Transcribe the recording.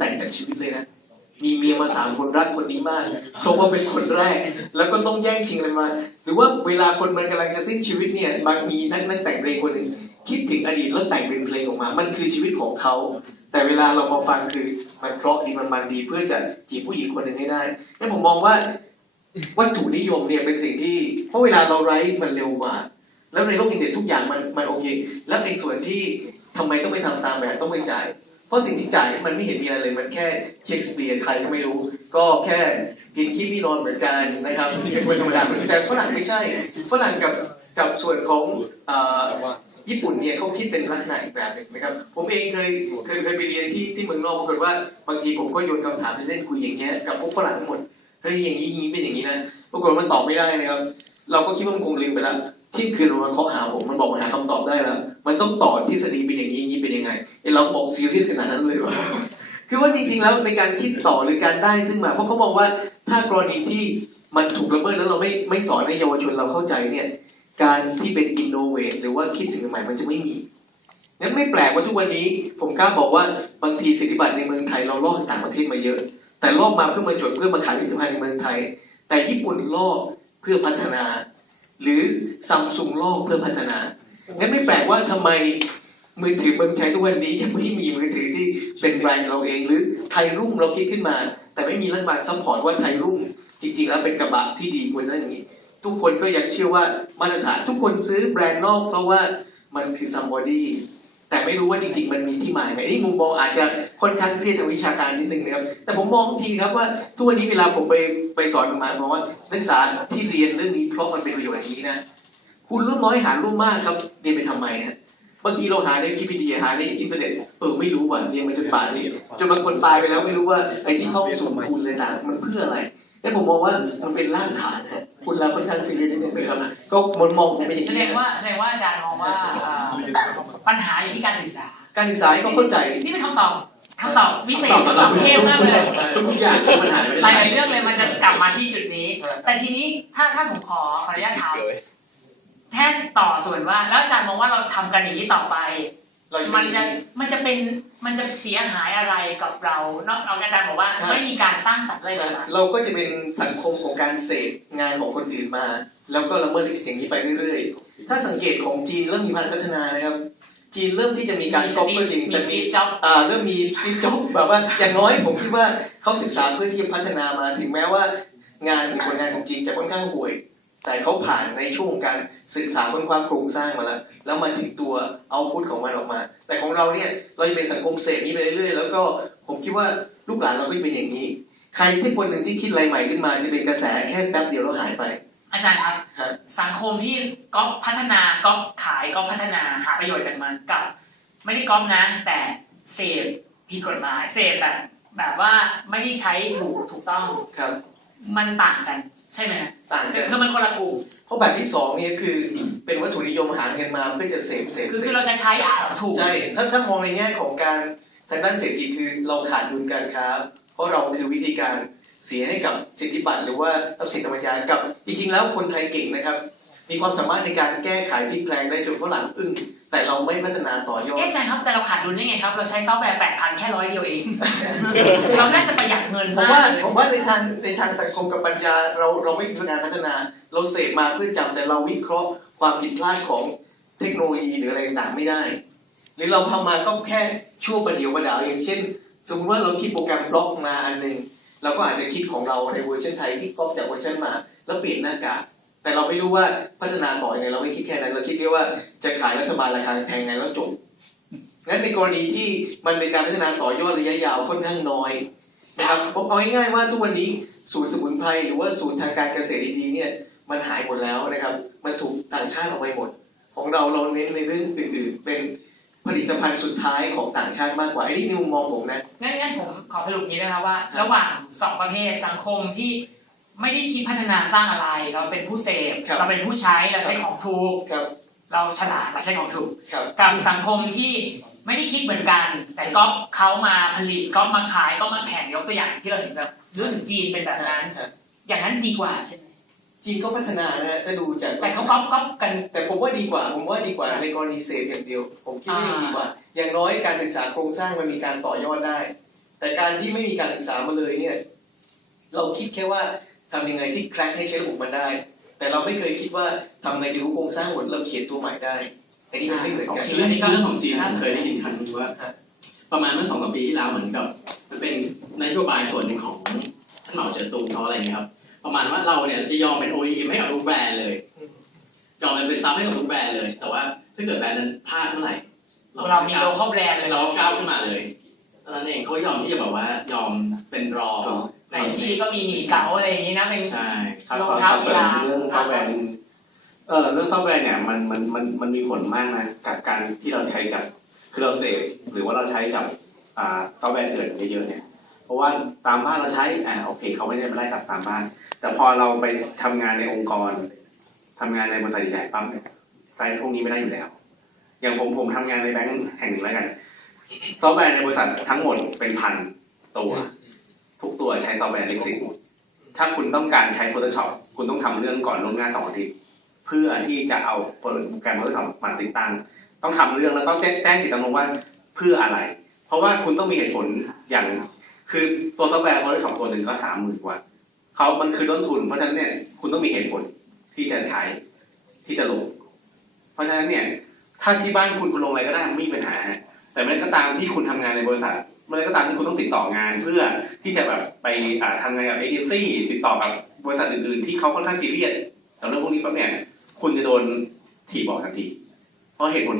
แต่งจากชีวิตเลยนะมีเมียมาสามคนรักคนนี้มากเพราะว่าเป็นคนแรก แล้วก็ต้องแย่งชิงกันมา หรือว่าเวลาคนมันกำลังจะสิ้นชีวิตเนี่ยบางมีนักนักแต่งเพลงคนหนึ่งคิดถึงอดีตแล้วแต่งเป็นเพลงออกมา มันคือชีวิตของเขา แต่เวลาเรามาฟังคือมันเพราะดีมันมันดีเพื่อจะจีบผู้หญิงคนหนึ่งให้ได้นั่นผมมองว่าวัตถุนิยมเนี่ยเป็นสิ่งที่ เพราะเวลาเราไร้มันเร็วกว่า แล้วในโลกอินเทอร์เน็ตทุกอย่างมันมันโอเค แล้วในส่วนที่ทำไมต้องไปทำตามแบบต้องไปจ่าย เพราะสิ่งที่จ่ายมันไม่เห็นมีอะไรเลย มันแค่เชคสเปียร์ใครก็ไม่รู้ ก็แค่กินขี้พี่นอนเหมือนกันนะครับเป็นคนธรรมดาแต่ฝรั่งไม่ใช่ฝรั่งกับกับส่วนของอ่อญี่ปุ่นเนี่ยเขาคิดเป็นลักษณะอีกแบบหนึ่งนะครับ ผมเองเคยเคยเคยไปเรียนที่ที่เมืองนอกปรากฏว่าบางทีผมก็โยนคำถามไปเล่นคุยอย่างเงี้ยกับพวกฝรั่งทั้งหมดเฮ้ยอย่างนี้อย่างนี้เป็นอย่างนี้นะปรากฏมันตอบไม่ได้นะครับ เราก็คิดว่ามันคงลืมไปแล้วที่คืนมันมาเคาะหาผมมันบอกมันหาคำตอบได้แล้วมันต้องต่อทฤษฎีเป็นอย่างนี้นี้เป็นยังไงเอ้เราบอกซีรียสขนาดนั้นเลยวะคือว่าจริงๆแล้วในการคิดต่อหรือการได้ซึ่งมาเพราะเขามองว่าถ้ากรณีที่มันถูกละเมิดแล้วเราไม่ไม่สอนให้เยาวชนเราเข้าใจเนี่ย การที่เป็นอินโนเวทหรือว่าคิดสิ่งใหม่มันจะไม่มีงั้นไม่แปลกว่าทุกวันนี้ ผมกล้าบอกว่าบางทีสิทธิบัตรในเมืองไทยเราลอกต่างประเทศมาเยอะ แต่ลอกมาเพื่อมาจดเพื่อมาขายผลิตภัณฑ์ในเมืองไทย แต่ญี่ปุ่นลอก เพื่อพัฒนา หรือซัมซุงลอกเพื่อพัฒนางั้นไม่แปลกว่าทำไมมือถือเมืองไทยทุกวันนี้ยังไม่มีมือถือที่เป็นแบรนด์เราเอง หรือไทยรุ่งเราคิดขึ้นมา แต่ไม่มีรัฐบาลซัพพอร์ตว่าไทยรุ่งจริง ๆ แล้วเป็นกระบะที่ดีกว่านั้นอย่างนี้ ทุกคนก็ยังเชื่อว่ามาตรฐานทุกคนซื้อแบรนด์นอกเพราะว่ามันคือ somebody แต่ไม่รู้ว่าจริงๆ มันมีที่มาไหมนี่มุมมองอาจจะค่อนข้างเครียดทางวิชาการนิดนึงนะครับ แต่ผมมองทีครับว่าทุกวันนี้เวลาผมไปไปสอนมามองว่านักศึกษาที่เรียนเรื่องนี้เพราะมันเป็นประโยชน์อย่างนี้นะ คุณรุ่นน้อยหารุ่นมากครับเรียนไปทำไมฮะบางทีเราหาในวิกิพีเดียหาในอินเทอร์เน็ตเออไม่รู้ว่ะเรียนมาจนป่านนี้จนบางคนตายไปแล้วไม่รู้ว่าไอ้ที่ท่องสูรคูณเลยต่างมันเพื่ออะไรแล้วผมมองว่ามันเป็นรากฐานฮะ คุณเราค่อนข้างซีเรียสนิดนึงนะครับก็มองมองผมเป็นอย่างแสนี้ดงว่าแสดงว่าอาจารย์มองว่าเอ่อปัญหาอยู่ที่การศึกษา การศึกษาก็เข้าใจนี่เป็นคำตอบคำตอบวิเศษตอบสำหรับเทพมากเลยทุกอย่างทุกปัญหาไม่หได้ลายๆเรื่องเลยมันจะกลับมาที่จุดนี้ แต่ทีนี้ถ้าถ้าผมขอขออนุญาตถามแท่ต่อส่วนว่า แล้วอาจารย์มองว่าเราทำกันอย่างนี้ต่อไปเรา มันจะมันจะเป็นมันจะเสียหายอะไรกับเรา นอกเอาอาจารย์บอกว่าไม่มีการสร้างสรรค์อะไรเลยนะเราก็จะเป็นสังคมของการเสพงานของคนอื่นมา แล้วก็ละเมิดลิขสิทธิ์อย่างนี้ไปเรื่อยๆ ถ้าสังเกตของจีนเริ่มมีพัฒนานะครับ จีนเริ่มที่จะมีการก๊อปก็จริงมีแต่สมีตีฟจ็อบส์อ่าเริ่มมีซิจ็อบแบบว่าอย่างน้อยผมคิดว่าเขาศึกษาเพื่อที่จะพัฒนามาถึงแม้ว่างานหรือผลงานของจีนจะค่อนข้างห่วย แต่เขาผ่านในช่วงของการศึกษาค้นคว้าโครงสร้างมาแล้ว แล้วมาถึงตัวเอาพุทของมันออกมา แต่ของเราเนี่ยเราจะเป็นสังคมเสพนี้ไปเรื่อยๆ แล้วก็ผมคิดว่าลูกหลานเราก็จะเป็นอย่างนี้ ใครที่คนหนึ่งที่คิดอะไรใหม่ขึ้นมาจะเป็นกระแสแค่แป๊บเดียวแล้วหายไป อาจารย์ครับฮะสังคมที่ก๊อปพัฒนาก๊อปขายก๊อปพัฒนาหาประโยชน์จากมันกับ ไม่ได้ก๊อปนะแต่เสพผิดกฎหมายเสพแบบแบบว่าไม่ได้ใช้ถูกถูกต้องครับ มันต่างกัน ใช่ไหมฮะต่างกันคือมันคนละกลุ่มเพราะแบบที่สองเนี่ยคือเป็นวัตถุนิยมหาเงินมาเพื่อจะเสพเสพคือเสคือพเราจะใช้ถูกใช่ถ้าถ้ามองในแง่ของการทางด้านเศรษฐกิจคือเราขาดดุลการค้า เพราะเราคือวิธีการเสียให้กับสิทธิบัตรหรือว่าทรัพย์สินธรรมชาติกับจริงๆ แล้วคนไทยเก่งนะครับ มีความสามารถในการแก้ไขพลิกแพลงได้จนฝรั่งอึ้ง แต่เราไม่พัฒนาต่อยอดเอ๊ะอาจารย์ครับแต่เราขาดทุนได้ไงครับ เราใช้ซอฟต์แวร์แปดพันแค่ร้อยเดียวเอง เราน่าจะประหยัดเงินผมมากว่าเลยผมว่าในทางในทางสังคมกับปัญญาเราเราไม่มีการพัฒนา เราเสพมาเพื่อจำแต่เราวิเคราะห์ความผิดพลาดของเทคโนโลยีหรืออะไรต่างๆไม่ได้ หรือเราทำมาก็แค่ชั่วประเดียวประดาวอย่างเช่น สมมติว่าเราคิดโปรแกรมบล็อกมาอันหนึ่งเราก็อาจจะคิดของเราในเวอร์ชันไทยที่ก๊อปจากเวอร์ชันมา แล้วเปลี่ยนหน้ากาก แต่เราไม่รู้ว่าพัฒนาต่อยังไงเราไม่คิดแค่นั้นเราคิดแค่ว่าจะขายรัฐบาลราคาแพงไงแล้วจบงั้นในกรณีที่มันเป็นการพัฒนาต่อยอดระยะยาวค่อนข้างน้อยนะครับผมเอาง่ายๆว่าทุกวันนี้ศูนย์สมุนไพรหรือว่าศูนย์ทางการเกษตรดีๆเนี่ยมันหายหมดแล้วนะครับ มันถูกต่างชาติเอาไปหมด ของเราเราเน้นในเรื่องอื่นๆ เป็นผลิตภัณฑ์สุดท้ายของต่างชาติมากกว่าไอ้นี่ในมุมมองผมนะงั้นงั้นผมขอสรุปนี้นะครับว่า ระหว่างสองประเภทสังคมที่ ไม่ได้คิดพัฒนาสร้างอะไร เราเป็นผู้เสพครับ เราเป็นผู้ใช้เราใช้ของถูก ครับ เราฉลาดเราใช้ของถูกครับ กับสังคมที่ไม่ได้คิดเหมือนกัน แต่ก็เขามาผลิตก็มาขายก็มาแข่งยกตัวอย่างที่เราเห็นแบบรู้สึกจีนเป็นแบบนั้น อย่างนั้นดีกว่าใช่ไหมจีนก็พัฒนานะฮะถ้าดูจากแต่เขาก๊อปก๊อปกัน แต่ผมว่าดีกว่า ผมว่าดีกว่าในกรณีเสพอย่างเดียว ผมคิดว่ายังดีกว่า อย่างน้อยการศึกษาโครงสร้างมันมีการต่อยอดได้ แต่การที่ไม่มีการศึกษามาเลยเนี่ย เราคิดแค่ว่า ทำยังไงที่แคร็กให้ใช้ระบบมันได้ แต่เราไม่เคยคิดว่าทำไงจะรู้โครงสร้างหมดแล้วเขียนตัวใหม่ได้ไอ้นี่มันไม่เหมือนกันเรื่องเรื่องของจีนผมเคยได้ยินครั้งนึงว่าฮะประมาณเมื่อสองสามปีที่แล้วเหมือนกับ มันเป็นนโยบายส่วนหนึ่งของท่านเหมาเจ๋อตุงเขาอะไรเงี้ยครับ ประมาณว่าเราเนี่ยจะยอมเป็น OEM ให้กับทุกแบรนด์เลยยอมเป็นซับให้กับทุกแบรนด์เลย แต่ว่าถ้าเกิดแบรนด์นั้นพลาดเมื่อไหร่เรามีโลคอลแบรนด์เลยเราก้าวขึ้นมาเลยตอนนั้นเองเขายอมที่จะแบบว่ายอมเป็นรอ ไนกี้ก็มีหมีเก๋าอะไรอย่างนี้นะเป็นใช่ครับรองขอเท้าเสริมกีฬาเรื่องซอฟต์แวร์นิดนึงเออเรื่องซอฟต์แวร์เนี่ยมันมันมันมันมีผลมากนะกับการที่เราใช้กับคือเราเสพหรือว่าเราใช้กับอ่าซอฟต์แวร์เถื่อนเยอะๆเนี่ยเพราะว่าตามบ้านเราใช้อ่าโอเคเขาไม่ได้มาไล่ตัดตามบ้าน แต่พอเราไปทำงานในองค์กรทำงานในบริษัทใหญ่ๆปั๊มเนี่ยใช้พวกนี้ไม่ได้อยู่แล้ว อย่างผมผมทำงานในแบงค์แห่งหนึ่งแล้วกันซอฟต์แวร์ในบริษัททั้งหมดเป็นพันตัว ทุกตัวใช้ซอฟต์แวร์เล็กซิหมดถ้าคุณต้องการใช้ Photoshop คุณต้องทำเรื่องก่อนล่วงหน้าสองอาทิตย์เพื่อที่จะเอาโปรแกรม Photoshop มาติดตั้ง ต้องทำเรื่องแล้วต้องแจ้งจิตตำรวจว่าเพื่ออะไร เพราะว่าคุณต้องมีเหตุผลอย่าง คือตัวซอฟต์แวร์ Photoshop ตัวหนึ่งก็สามหมื่นกว่าเขามันคือต้นทุน เพราะฉะนั้นเนี่ยคุณต้องมีเหตุผลที่จะใช้ที่จะลง เพราะฉะนั้นเนี่ยถ้าที่บ้านคุณคุณลงอะไรก็ได้ไม่มีปัญหา แต่เมื่อก็ตามที่คุณทำงานในบริษัท เมื่อไรก็ตามที่คุณต้องติดต่องานเพื่อที่จะแบบไปอ่าทำงานกับเอเจนซี่ติดต่อกับบริษัทอื่นๆ ที่เขาค่อนข้างซีเรียสกับเรื่องพวกนี้ปั๊บเนี่ยคุณจะโดนถีบออกทันทีเพราะเหตุผล